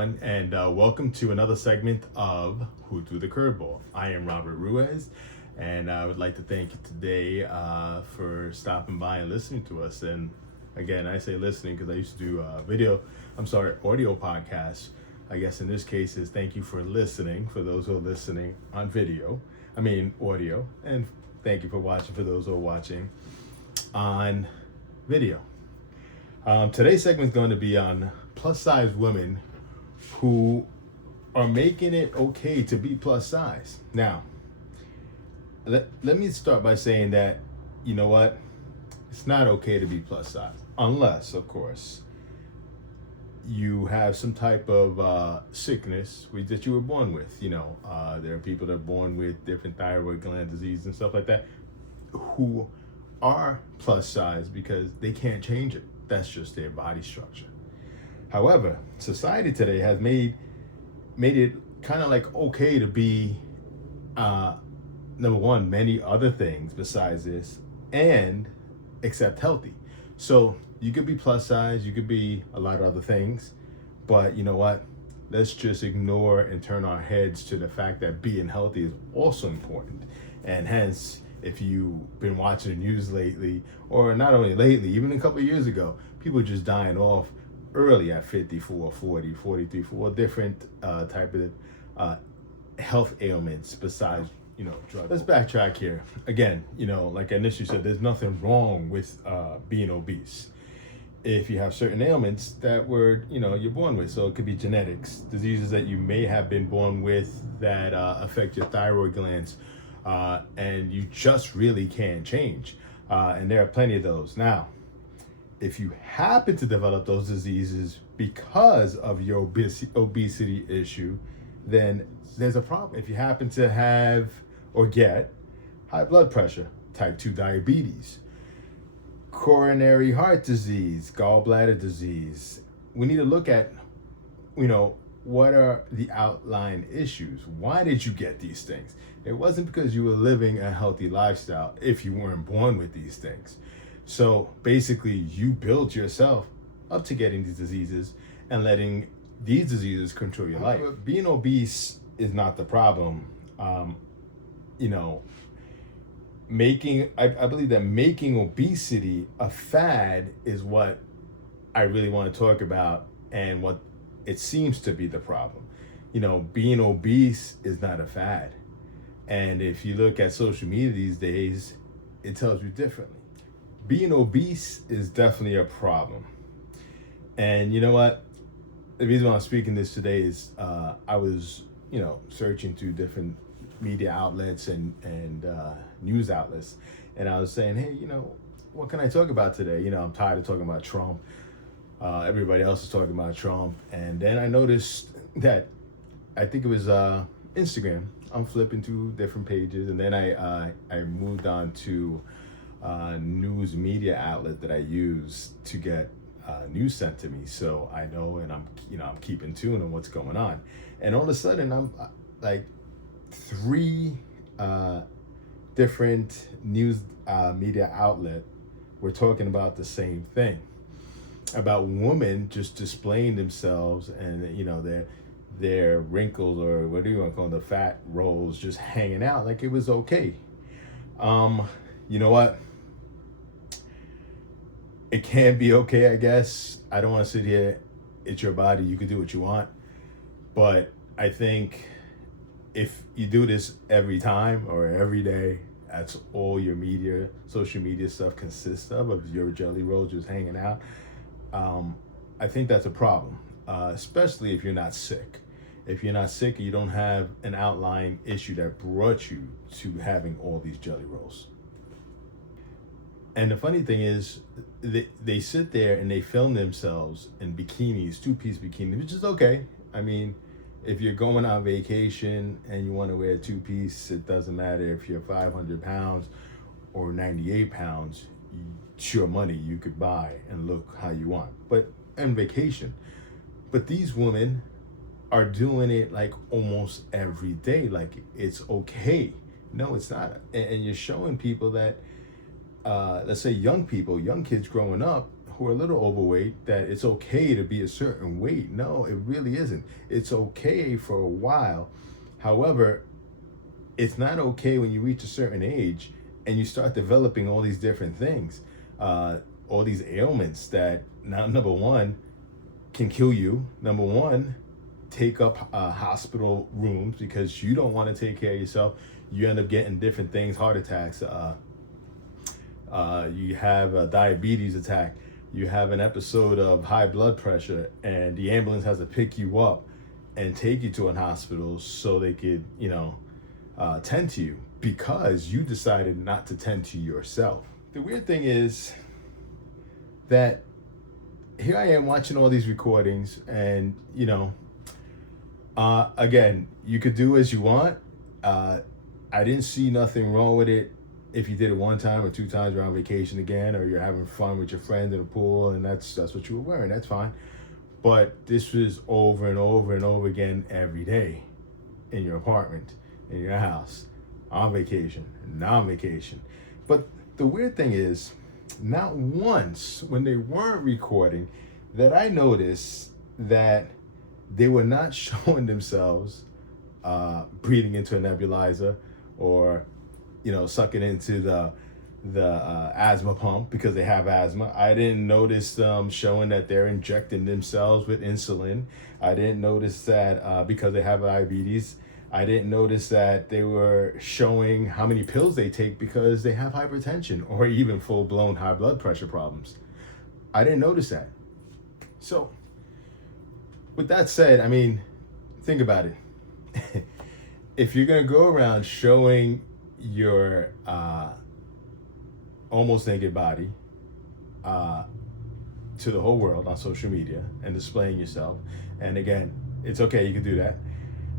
everyone, and welcome to another segment of Who Threw the Curveball. I am Robert Ruiz, and I would like to thank you today for stopping by and listening to us. And again, I say listening because I used to do audio podcasts. I guess in this case is thank you for listening for those who are listening on audio, and thank you for watching for those who are watching on video. Today's segment is going to be on plus size women who are making it okay to be plus size. Now, let me start by saying that, you know what? It's not okay to be plus size. Unless, of course, you have some type of sickness that you were born with. There are people that are born with different thyroid gland disease and stuff like that who are plus size because they can't change it. That's just their body structure. However, society today has made it kind of like okay to be number one, many other things besides this, and accept healthy. So you could be plus size, you could be a lot of other things, but you know what? Let's just ignore and turn our heads to the fact that being healthy is also important. And hence, if you've been watching the news lately, or not only lately, even a couple of years ago, people just dying off early at 54, 40, 43, for all different type of health ailments besides, drugs. Let's backtrack here. Again, like I initially said, there's nothing wrong with being obese. If you have certain ailments that you're born with, so it could be genetics, diseases that you may have been born with that affect your thyroid glands, and you just really can't change. And there are plenty of those. Now, if you happen to develop those diseases because of your obesity issue, then there's a problem. If you happen to have or get high blood pressure, type 2 diabetes, coronary heart disease, gallbladder disease, we need to look at, what are the outlying issues? Why did you get these things? It wasn't because you were living a healthy lifestyle if you weren't born with these things. So basically, you build yourself up to getting these diseases and letting these diseases control your life. Being obese is not the problem. I believe that making obesity a fad is what I really want to talk about, and what it seems to be the problem. Being obese is not a fad. And if you look at social media these days, it tells you differently. Being obese is definitely a problem. And you know what? The reason why I'm speaking this today is I was, searching through different media outlets and news outlets. And I was saying, hey, what can I talk about today? I'm tired of talking about Trump. Everybody else is talking about Trump. And then I noticed that, I think it was Instagram. I'm flipping through different pages, and then I moved on to news media outlet that I use to get news sent to me, so I know, and I'm keeping tune on what's going on. And all of a sudden, I'm like three different news media outlet were talking about the same thing, about women just displaying themselves, and their wrinkles, or what do you want to call them, the fat rolls, just hanging out like it was okay. You know what? It can be okay, I guess. I don't want to sit here. It's your body. You can do what you want. But I think if you do this every time or every day, that's all your social media stuff consists of your jelly rolls just hanging out. I think that's a problem, especially if you're not sick. If you're not sick, you don't have an outlying issue that brought you to having all these jelly rolls. And the funny thing is, they sit there and they film themselves in bikinis, two-piece bikinis, which is okay. I mean, if you're going on vacation and you want to wear a two-piece, it doesn't matter if you're 500 pounds or 98 pounds. It's your money. You could buy and look how you want. But on vacation. But these women are doing it like almost every day. Like it's okay. No, it's not. And you're showing people that, let's say young kids growing up who are a little overweight that it's okay to be a certain weight. No, it really isn't. It's okay for a while. However, it's not okay when you reach a certain age and you start developing all these different things, all these ailments that now, number one, can kill you. Number one, take up hospital rooms because you don't want to take care of yourself. You end up getting different things, heart attacks. You have a diabetes attack. You have an episode of high blood pressure, and the ambulance has to pick you up and take you to a hospital so they could, tend to you because you decided not to tend to yourself. The weird thing is that here I am watching all these recordings, and again, you could do as you want. I didn't see nothing wrong with it if you did it one time or two times, you're on vacation again, or you're having fun with your friends in the pool, and that's what you were wearing. That's fine. But this was over and over and over again every day in your apartment, in your house, on vacation, non-vacation. But the weird thing is, not once when they weren't recording that I noticed that they were not showing themselves breathing into a nebulizer or sucking into the asthma pump because they have asthma. I didn't notice them showing that they're injecting themselves with insulin. I didn't notice that because they have diabetes. I didn't notice that they were showing how many pills they take because they have hypertension or even full-blown high blood pressure problems. I didn't notice that. So with that said, think about it. If you're going to go around showing your almost naked body to the whole world on social media and displaying yourself, and again, it's okay, you can do that.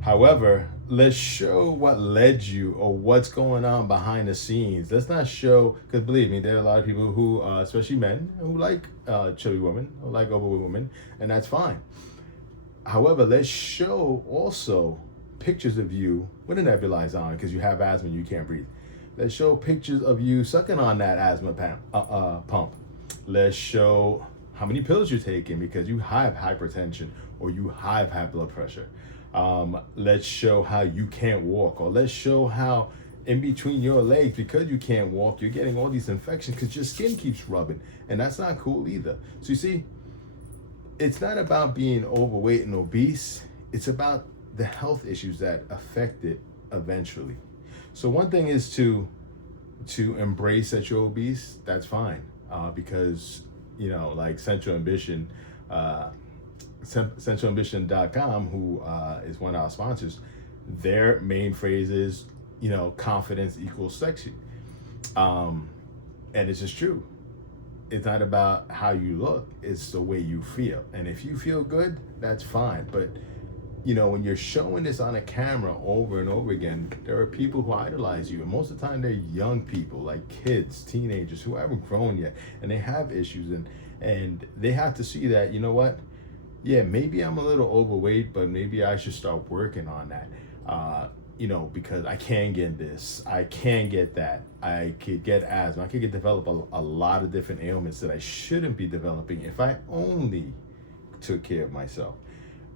However, let's show what led you or what's going on behind the scenes. Let's not show, because believe me, there are a lot of people who, especially men, who like chubby women, who like overweight women, and that's fine. However, let's show also pictures of you with a nebulizer on because you have asthma and you can't breathe. Let's show pictures of you sucking on that asthma pump. Let's show how many pills you're taking because you have hypertension or you have high blood pressure. Let's show how you can't walk, or let's show how in between your legs, because you can't walk, you're getting all these infections because your skin keeps rubbing, and that's not cool either. So you see, it's not about being overweight and obese. It's about the health issues that affect it eventually. So one thing is to embrace that you're obese. That's fine, because like Central Ambition, CentralAmbition.com, who is one of our sponsors, their main phrase is, confidence equals sexy. And it's just true. It's not about how you look, it's the way you feel. And if you feel good, that's fine. But, when you're showing this on a camera over and over again, there are people who idolize you. And most of the time, they're young people, like kids, teenagers who haven't grown yet. And they have issues. And they have to see that, yeah, maybe I'm a little overweight, but maybe I should start working on that. Because I can get this, I can get that, I could get asthma, I could develop a lot of different ailments that I shouldn't be developing if I only took care of myself.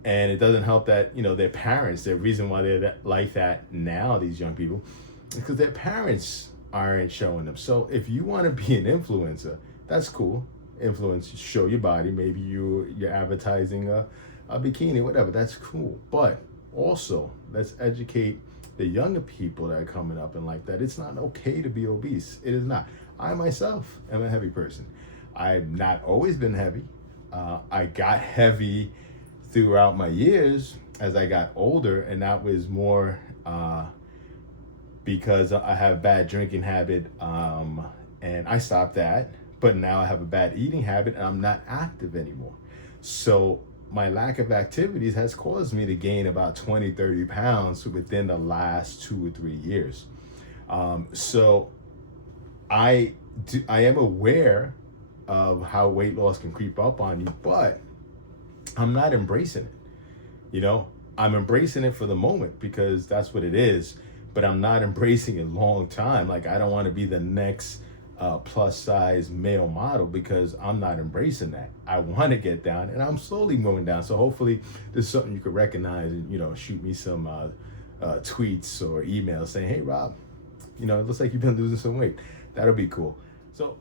And it doesn't help that, their parents, the reason why they're like that now, these young people, is because their parents aren't showing them. So if you want to be an influencer, that's cool. Influence, show your body, maybe you're advertising a bikini, whatever, that's cool. But also, let's educate the younger people that are coming up and like that. It's not okay to be obese. It is not. I myself am a heavy person. I've not always been heavy. I got heavy throughout my years as I got older, and that was more because I have a bad drinking habit, and I stopped that. But now I have a bad eating habit and I'm not active anymore. So my lack of activities has caused me to gain about 20, 30 pounds within the last 2 or 3 years. So I am aware of how weight loss can creep up on you, but I'm not embracing it. I'm embracing it for the moment because that's what it is, but I'm not embracing it long time. Like, I don't want to be the next plus size male model because I'm not embracing that. I want to get down, and I'm slowly moving down. So hopefully, this is something you could recognize, and shoot me some tweets or emails saying, "Hey, Rob, it looks like you've been losing some weight." That'll be cool. So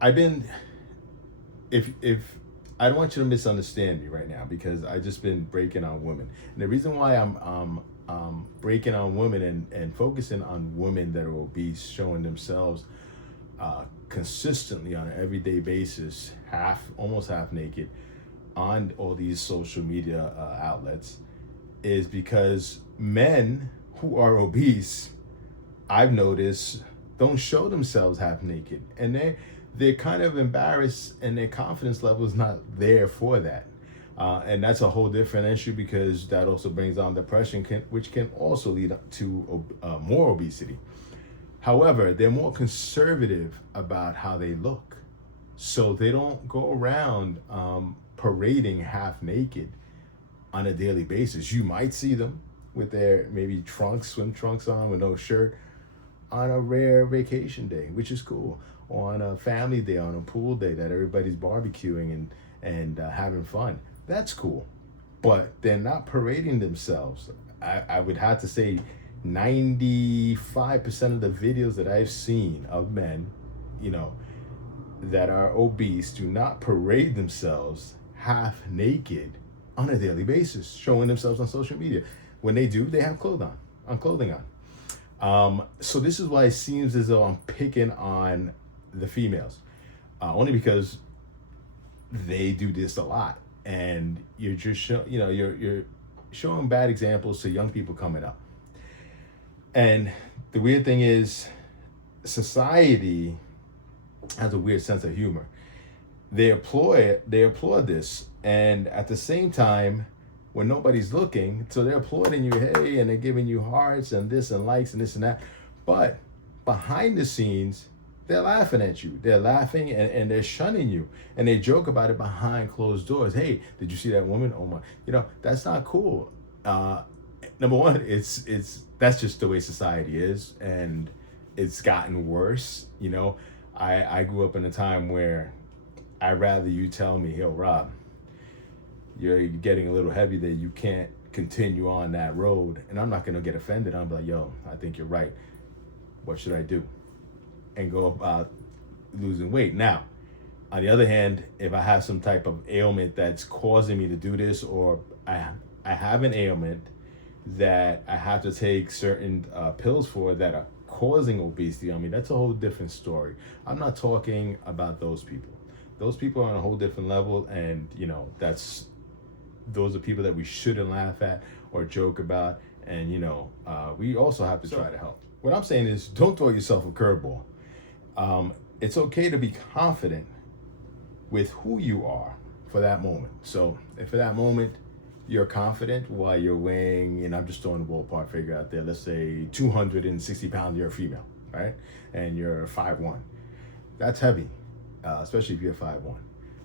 I've been, if I don't want you to misunderstand me right now, because I just been breaking on women, and the reason why I'm breaking on women and focusing on women that are obese, showing themselves consistently on an everyday basis, almost half naked, on all these social media outlets, is because men who are obese, I've noticed, don't show themselves half naked, and they're kind of embarrassed, and their confidence level is not there for that. And that's a whole different issue, because that also brings on depression, which can also lead to more obesity. However, they're more conservative about how they look. So they don't go around parading half naked on a daily basis. You might see them with their maybe swim trunks on with no shirt on a rare vacation day, which is cool. Or on a family day, on a pool day that everybody's barbecuing and having fun. That's cool. But they're not parading themselves. I would have to say 95% of the videos that I've seen of men, that are obese, do not parade themselves half naked on a daily basis, showing themselves on social media. When they do, they have clothing on. So this is why it seems as though I'm picking on the females, only because they do this a lot, and you're just you're showing bad examples to young people coming up. And the weird thing is, society has a weird sense of humor. They applaud this, and at the same time, when nobody's looking, so they're applauding you, hey, and they're giving you hearts and this and likes and this and that. But behind the scenes, they're laughing at you. They're laughing and they're shunning you. And they joke about it behind closed doors. Hey, did you see that woman? Oh my, that's not cool. Number one, that's just the way society is, and it's gotten worse. I grew up in a time where I'd rather you tell me, yo, Rob, you're getting a little heavy there, you can't continue on that road. And I'm not gonna get offended. I'm like, yo, I think you're right. What should I do? And go about losing weight. Now, on the other hand, if I have some type of ailment that's causing me to do this, or I have an ailment that I have to take certain pills for that are causing obesity, that's a whole different story. I'm not talking about those people. Those people are on a whole different level, and those are people that we shouldn't laugh at or joke about, and we also have to try to help. What I'm saying is, don't throw yourself a curveball. It's okay to be confident with who you are for that moment. So if for that moment you're confident while you're weighing, and I'm just throwing a ballpark figure out there, let's say 260 pounds, you're a female, right? And you're 5'1". That's heavy, especially if you're 5'1".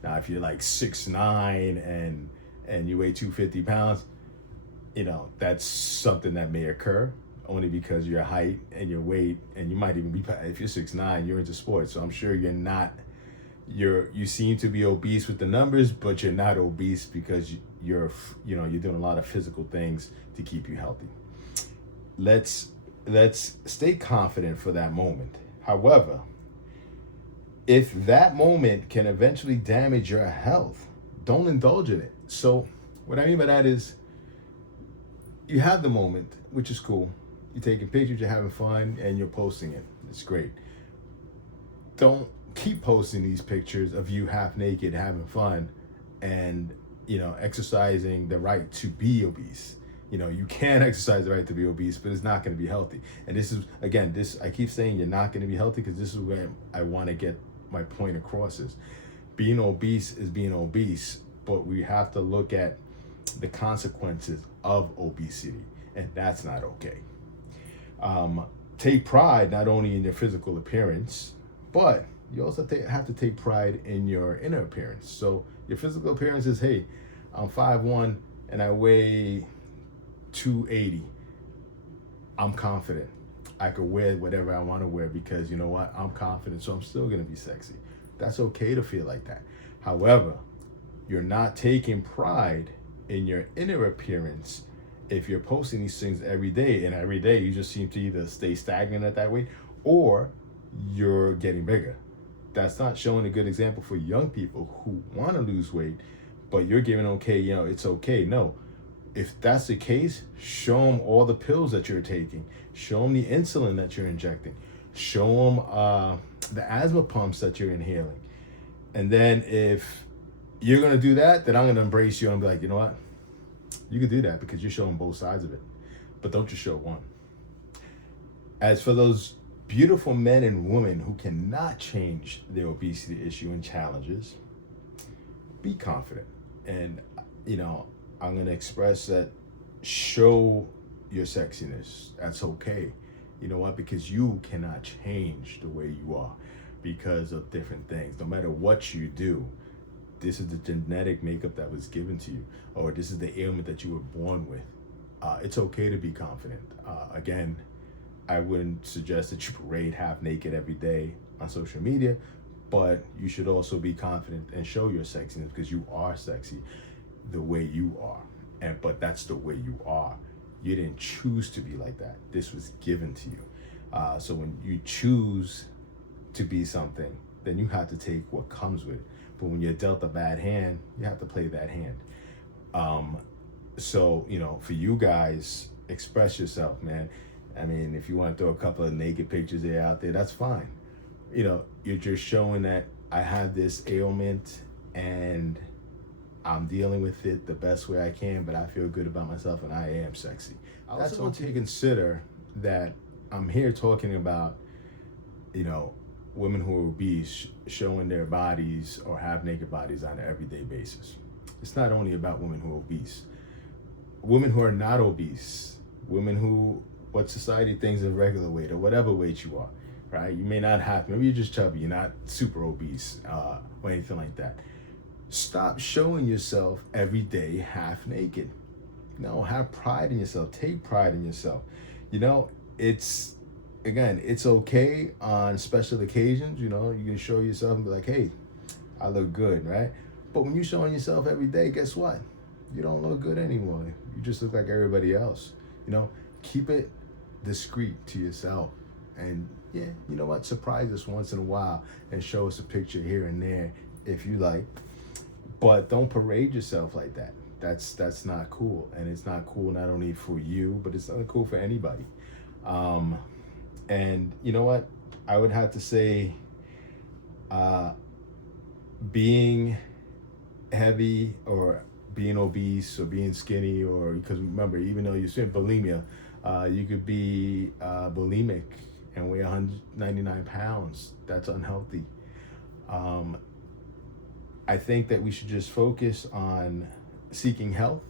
Now, if you're like 6'9" and you weigh 250 pounds, that's something that may occur, only because your height and your weight, and you might even be, if you're 6'9", you're into sports. So I'm sure you seem to be obese with the numbers, but you're not obese because you're doing a lot of physical things to keep you healthy. Let's stay confident for that moment. However, if that moment can eventually damage your health, don't indulge in it. So what I mean by that is, you have the moment, which is cool. You're taking pictures, you're having fun, and you're posting it. It's great. Don't keep posting these pictures of you half naked, having fun, and exercising the right to be obese. You can exercise the right to be obese, but it's not going to be healthy. And this is, again, I keep saying you're not going to be healthy, because this is where I want to get my point across is, being obese is being obese, but we have to look at the consequences of obesity, and that's not okay. Take pride not only in your physical appearance, but you also have to take pride in your inner appearance. So your physical appearance is, hey, I'm 5'1" and I weigh 280. I'm confident. I could wear whatever I want to wear because you know what? I'm confident, so I'm still gonna be sexy. That's okay to feel like that. However, you're not taking pride in your inner appearance if you're posting these things every day, and every day you just seem to either stay stagnant at that weight or you're getting bigger. That's not showing a good example for young people who want to lose weight, but you're giving okay, it's okay. No, if that's the case, show them all the pills that you're taking, show them the insulin that you're injecting, show them the asthma pumps that you're inhaling. And then if you're going to do that, then I'm going to embrace you and be like, you know what? You can do that because you're showing both sides of it, but don't just show one. As for those beautiful men and women who cannot change their obesity issue and challenges, be confident. And, I'm going to express that show your sexiness. That's okay. You know what? Because you cannot change the way you are because of different things. No matter what you do, this is the genetic makeup that was given to you, or this is the ailment that you were born with. It's okay to be confident. Again, I wouldn't suggest that you parade half naked every day on social media, but you should also be confident and show your sexiness because you are sexy the way you are. But that's the way you are. You didn't choose to be like that. This was given to you. So when you choose to be something, then you have to take what comes with it. But when you're dealt a bad hand, you have to play that hand. So, for you guys, express yourself, man. I mean, if you want to throw a couple of naked pictures there out there, that's fine. You're just showing that I have this ailment and I'm dealing with it the best way I can, but I feel good about myself and I am sexy. I also want to consider that I'm here talking about, women who are obese showing their bodies or have naked bodies on an everyday basis. It's not only about women who are obese. Women who are not obese, women who what society thinks is regular weight or whatever weight you are, right? You may not have, maybe you're just chubby, you're not super obese or anything like that. Stop showing yourself every day half naked. No, have pride in yourself. Take pride in yourself. It's okay on special occasions. You can show yourself and be like, hey, I look good, right? But when you're showing yourself every day, guess what? You don't look good anymore. You just look like everybody else. Keep it discreet to yourself. And yeah, you know what? Surprise us once in a while and show us a picture here and there if you like. But don't parade yourself like that. That's not cool. And it's not cool not only for you, but it's not cool for anybody. And you know what? I would have to say being heavy or being obese or being skinny, or because remember, even though you're saying bulimia, you could be bulimic and weigh 199 pounds. That's unhealthy. I think that we should just focus on seeking health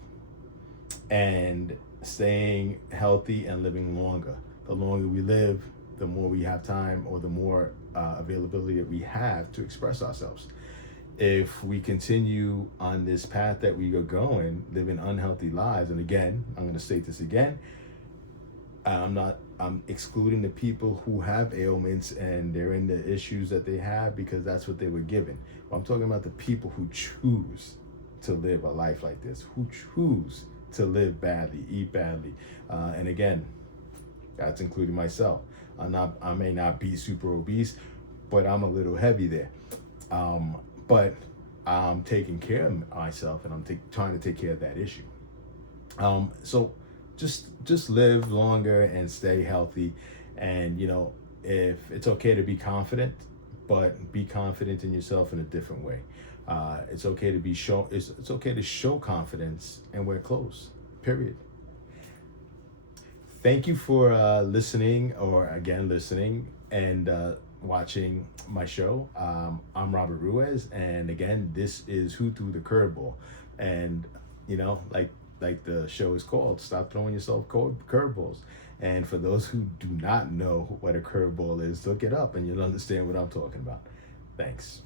and staying healthy and living longer. The longer we live, the more we have time, or the more availability that we have to express ourselves. If we continue on this path that we are going, living unhealthy lives, and again, I'm going to state this again, I'm excluding the people who have ailments and they're in the issues that they have because that's what they were given. But I'm talking about the people who choose to live a life like this, who choose to live badly, eat badly. And again, that's including myself. I may not be super obese, but I'm a little heavy there. But I'm taking care of myself and I'm trying to take care of that issue. So just live longer and stay healthy. And if it's okay to be confident, but be confident in yourself in a different way. It's okay to it's okay to show confidence and wear clothes, period. Thank you for listening and watching my show. I'm Robert Ruiz, and again, this is Who Threw the Curveball. And like the show is called, stop throwing yourself curveballs. And for those who do not know what a curveball is, look it up and you'll understand what I'm talking about. Thanks.